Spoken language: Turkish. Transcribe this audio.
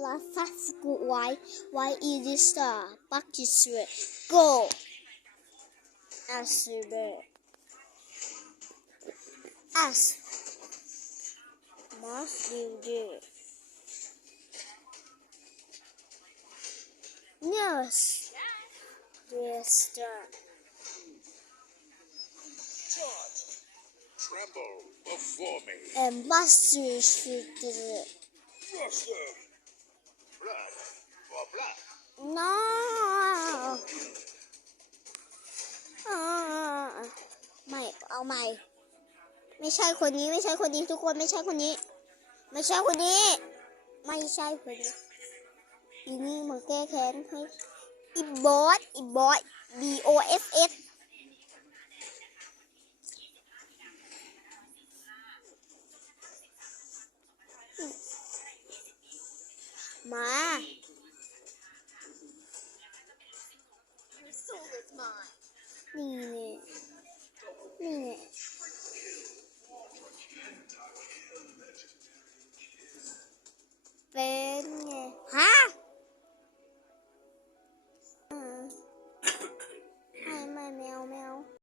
last fast school why why is this star back to sweat go as as must do this Nurse. Yes, sir. Charge. Tremble before me. And Buster shoot No. Ah. ไม่เอาใหม่ ไม่ใช่คนนี้ไม่ใช่คนนี้ทุกคนไม่ใช่คนนี้ ไม่ใช่คนนี้ ไม่ใช่คนนี้อีนี่มาแก้แค้นให้อีบอสอีบอส B O S S มา 你。